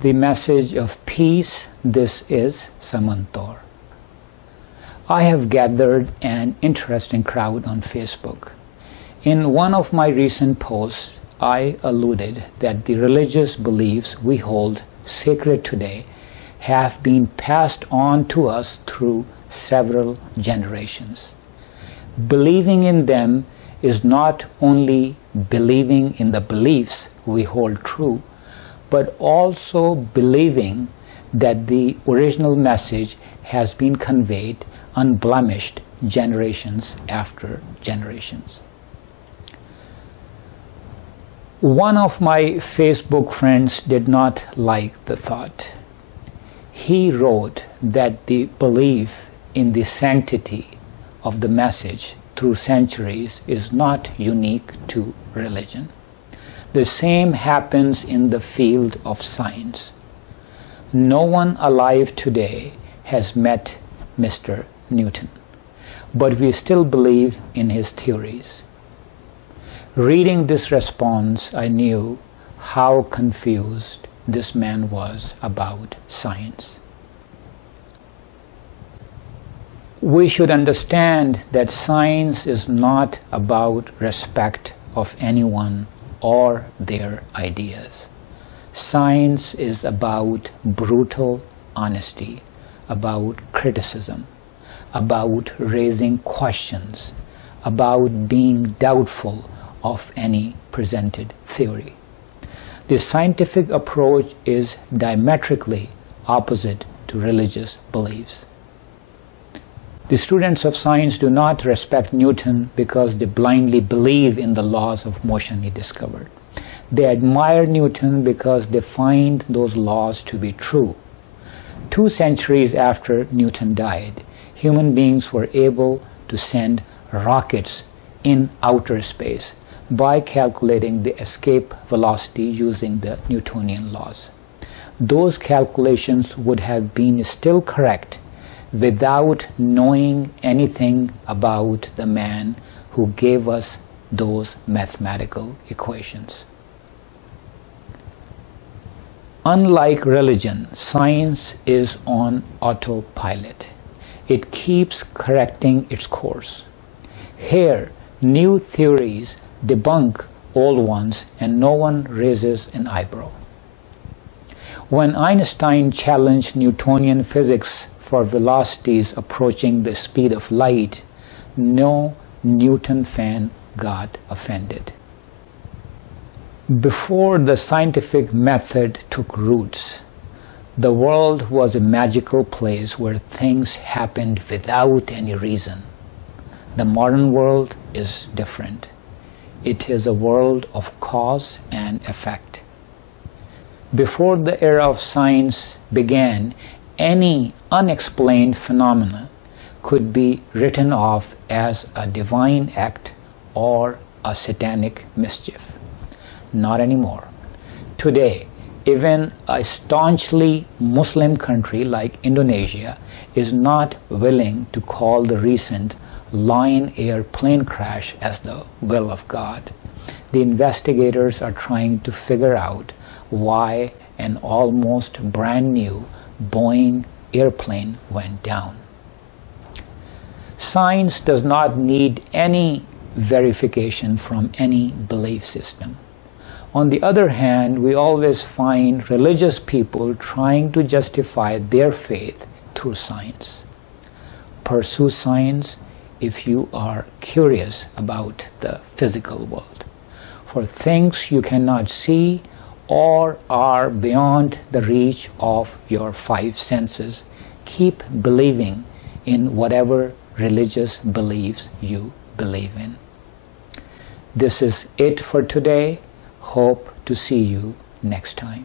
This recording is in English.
the message of peace. This is Samantor. I have gathered an interesting crowd on Facebook. In one of my recent posts, I alluded that the religious beliefs we hold sacred today have been passed on to us through several generations. Believing in them is not only believing in the beliefs we hold true, but also believing that the original message has been conveyed unblemished generations after generations. One of my Facebook friends did not like the thought. He wrote that the belief in the sanctity of the message through centuries is not unique to religion. The same happens in the field of science. No one alive today has met Mr. Newton, but we still believe in his theories. Reading this response, I knew how confused this man was about science. We should understand that science is not about respect of anyone or their ideas. Science is about brutal honesty, about criticism, about raising questions, about being doubtful of any presented theory. The scientific approach is diametrically opposite to religious beliefs. The students of science do not respect Newton because they blindly believe in the laws of motion he discovered. They admire Newton because they find those laws to be true. 2 centuries after Newton died, human beings were able to send rockets in outer space by calculating the escape velocity using the Newtonian laws. Those calculations would have been still correct without knowing anything about the man who gave us those mathematical equations. Unlike religion, science is on autopilot. It keeps correcting its course. Here, new theories debunk old ones and no one raises an eyebrow. When Einstein challenged Newtonian physics for velocities approaching the speed of light, no Newton fan got offended. Before the scientific method took roots, the world was a magical place where things happened without any reason. The modern world is different. It is a world of cause and effect. Before the era of science began, any unexplained phenomena could be written off as a divine act or a satanic mischief. Not anymore. Today, even a staunchly Muslim country like Indonesia is not willing to call the recent Lion Air plane crash as the will of God. The investigators are trying to figure out why an almost brand new Boeing airplane went down. Science does not need any verification from any belief system. On the other hand, we always find religious people trying to justify their faith through science. Pursue science if you are curious about the physical world. For things you cannot see or are beyond the reach of your 5 senses, keep believing in whatever religious beliefs you believe in. This is it for today. Hope to see you next time.